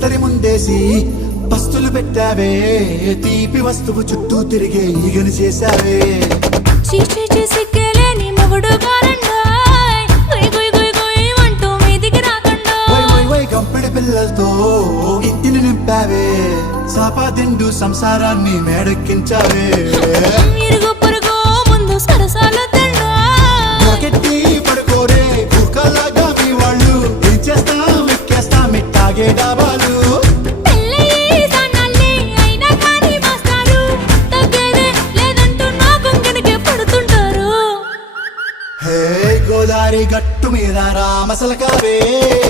విస్తరి ముందేసి పస్తులు పెట్టావే తీపి వస్తువు చుట్టూ తిరిగే ఈగలు చేశావే చీచి సిగ్గలేని మొగుడు గారండోయ్ గుయ్ గుయ్ గుయ్ గుయ్ అంటూ మీదికి రాకండోయ్ వై వై వై గంపెడి పిల్లలతో ఇంటిని నింపావే సాపాదిండు సంసారాన్ని మేడెక్కించావే ఇరుగు పొరుగు ముందు సరసాలొద్దండోయ్ నాకెట్టి పడుకోరే కుక్కలాగా మీ వాళ్ళు ఏం చేస్తాం ఎక్కేస్తాం ఇట్టాగే డాబాలు పెళ్ళయి సన్నాల్ని అయినా కానీ మాస్తారు తగ్గేదే లేదంటూ నా కొంగనికే పడుతుంటారు హే గోదారి గట్టు మీద రామసలకావే